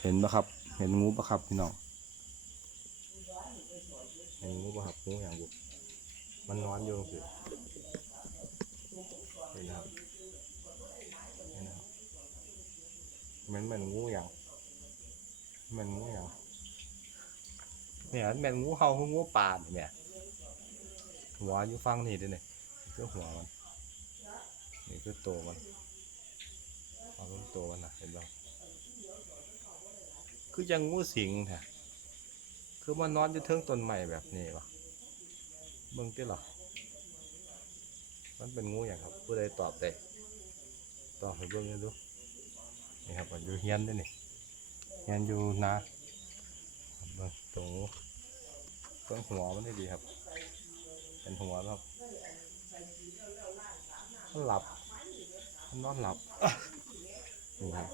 เห็นปะครับ เห็นงูปะครับพี่น้องเห็นงูปะครับงูอย่างบุมันนอนอยู่สิเห็นครับเห็นครับเหมือนเหมือนงูอย่างเหมือนงูอย่างเนี่ยมันเป็นงูเห่าคืองูป่าเนี่ยหัวอยู่ฟังนี่ด้วยเนี่ยคือหัวมันนี่คือตัวมันเอาเป็นตัวมันนะเห็นปะ คือยังงูสิงแท้คือมันนอนอยู่เทิงต้นใหม่แบบนี้วะเบิ่งติหรอมันเป็นงูอย่างครับผู้ใดตอบได้ตอบให้เบิ่งให้ดูนี่ครับอยู่เฮียนด้วยนี่เฮียนอยู่นะครับเบิ่งตรงตรงหัวมันได้ดีครับเป็นหัวครับมันหลับมันนอนหลับนี่ครับ